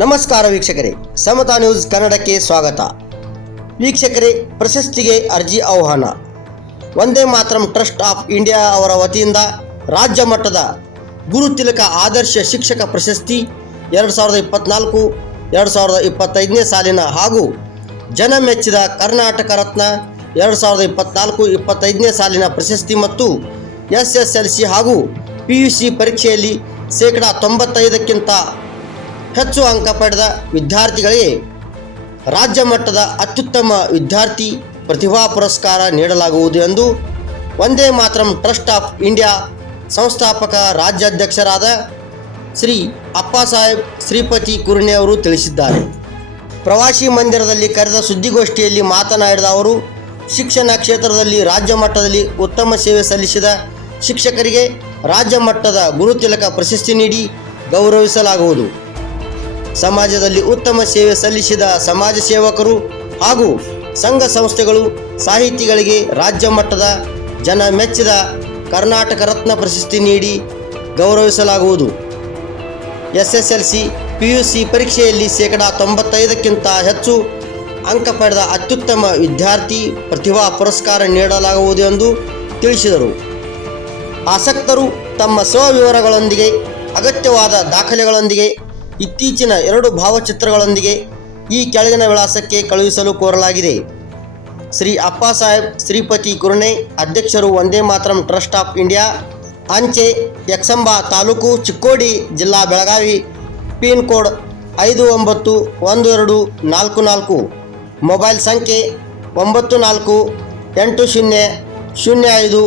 ನಮಸ್ಕಾರ ವೀಕ್ಷಕರೇ, ಸಮತಾ ನ್ಯೂಸ್ ಕನ್ನಡಕ್ಕೆ ಸ್ವಾಗತ. ವೀಕ್ಷಕರೇ, ಪ್ರಶಸ್ತಿಗೆ ಅರ್ಜಿ ಆಹ್ವಾನ. Vande Mataram trust of India ಅವರ ವತಿಯಿಂದ ರಾಜ್ಯ ಮಟ್ಟದ ಗುರುತಿಲಕ ಆದರ್ಶ ಶಿಕ್ಷಕ ಪ್ರಶಸ್ತಿ 2024-2025ನೇ ಸಾಲಿನ ಹಾಗೂ ಜನಮೆಚ್ಚಿದ ಕರ್ನಾಟಕ ರತ್ನ 2024-25ನೇ ಸಾಲಿನ ಪ್ರಶಸ್ತಿ ಮತ್ತು SSLC ಹಾಗೂ PUC ಪರೀಕ್ಷೆಯಲ್ಲಿ 95%ಕ್ಕಿಂತ ಹೆಚ್ಚು ಅಂಕ ಪಡೆದ ವಿದ್ಯಾರ್ಥಿಗಳಿಗೆ ರಾಜ್ಯ ಮಟ್ಟದ ಅತ್ಯುತ್ತಮ ವಿದ್ಯಾರ್ಥಿ ಪ್ರತಿಭಾ ಪುರಸ್ಕಾರ ನೀಡಲಾಗುವುದು ಎಂದು Vande Mataram trust of India ಸಂಸ್ಥಾಪಕ ರಾಜ್ಯಾಧ್ಯಕ್ಷರಾದ ಶ್ರೀ ಅಪ್ಪಾಸಾಹೇಬ್ ಶ್ರೀಪತಿ ಕುರ್ನೆ ಅವರು ತಿಳಿಸಿದ್ದಾರೆ. ಪ್ರವಾಸಿ ಮಂದಿರದಲ್ಲಿ ಕರೆದ ಸುದ್ದಿಗೋಷ್ಠಿಯಲ್ಲಿ ಮಾತನಾಡಿದ ಅವರು, ಶಿಕ್ಷಣ ಕ್ಷೇತ್ರದಲ್ಲಿ ರಾಜ್ಯ ಮಟ್ಟದಲ್ಲಿ ಉತ್ತಮ ಸೇವೆ ಸಲ್ಲಿಸಿದ ಶಿಕ್ಷಕರಿಗೆ ರಾಜ್ಯ ಮಟ್ಟದ ಗುರುತಿಲಕ ಪ್ರಶಸ್ತಿ ನೀಡಿ ಗೌರವಿಸಲಾಗುವುದು. ಸಮಾಜದಲ್ಲಿ ಉತ್ತಮ ಸೇವೆ ಸಲ್ಲಿಸಿದ ಸಮಾಜ ಸೇವಕರು ಹಾಗೂ ಸಂಘ ಸಂಸ್ಥೆಗಳು ಸಾಹಿತಿಗಳಿಗೆ ರಾಜ್ಯ ಮಟ್ಟದ ಜನ ಮೆಚ್ಚಿದ ಕರ್ನಾಟಕ ರತ್ನ ಪ್ರಶಸ್ತಿ ನೀಡಿ ಗೌರವಿಸಲಾಗುವುದು. SSLC PUC ಪರೀಕ್ಷೆಯಲ್ಲಿ 95%ಕ್ಕಿಂತ ಹೆಚ್ಚು ಅಂಕ ಪಡೆದ ಅತ್ಯುತ್ತಮ ವಿದ್ಯಾರ್ಥಿ ಪ್ರತಿಭಾ ಪುರಸ್ಕಾರ ನೀಡಲಾಗುವುದು ಎಂದು ತಿಳಿಸಿದರು. ಆಸಕ್ತರು ತಮ್ಮ ಸ್ವವಿವರಗಳೊಂದಿಗೆ ಅಗತ್ಯವಾದ ದಾಖಲೆಗಳೊಂದಿಗೆ ಇತ್ತೀಚಿನ 2 ಭಾವಚಿತ್ರಗಳೊಂದಿಗೆ ಈ ಕೆಳಗಿನ ವಿಳಾಸಕ್ಕೆ ಕಳುಹಿಸಲು ಕೋರಲಾಗಿದೆ. ಶ್ರೀ ಅಪ್ಪಾಸಾಹೇಬ್ ಶ್ರೀಪತಿ ಕುರ್ನೆ, ಅಧ್ಯಕ್ಷರು, Vande Mataram trust of India, ಅಂಚೆ ಯಕ್ಷಂಬ ತಾಲೂಕು, ಚಿಕ್ಕೋಡಿ ಜಿಲ್ಲಾ, ಬೆಳಗಾವಿ, ಪಿನ್ ಕೋಡ್ 591244, ಮೊಬೈಲ್ ಸಂಖ್ಯೆ 9480053100,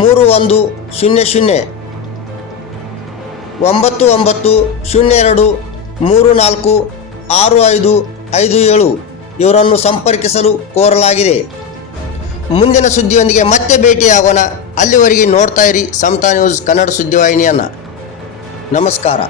9902346557 ಇವರನ್ನು ಸಂಪರ್ಕಿಸಲು ಕೋರಲಾಗಿದೆ. ಮುಂದಿನ ಸುದ್ದಿಯೊಂದಿಗೆ ಮತ್ತೆ ಭೇಟಿಯಾಗೋಣ. ಅಲ್ಲಿವರೆಗೆ ನೋಡ್ತಾ ಇರಿ ಸಮತಾ ನ್ಯೂಸ್ ಕನ್ನಡ ಸುದ್ದಿವಾಹಿನಿಯನ್ನು. ನಮಸ್ಕಾರ.